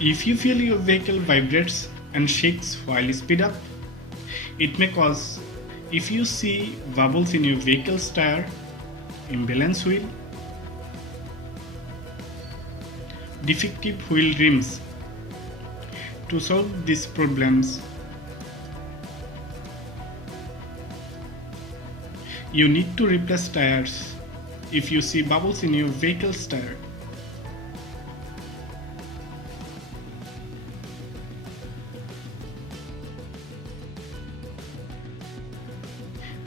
If you feel your vehicle vibrates and shakes while speed up, it may cause. If you see bubbles in your vehicle's tire, imbalance wheel, defective wheel rims. To solve these problems, you need to replace tires. If you see bubbles in your vehicle's tire,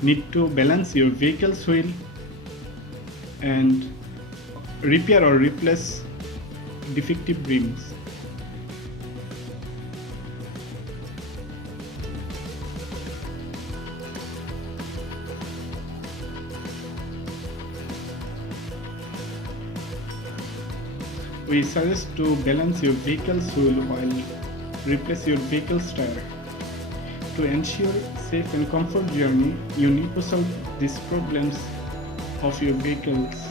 need to balance your vehicle's wheel and repair or replace defective rims. We suggest to balance your vehicle's wheel while replace your vehicle's tire. To ensure safe and comfort journey, you need to solve these problems of your vehicles.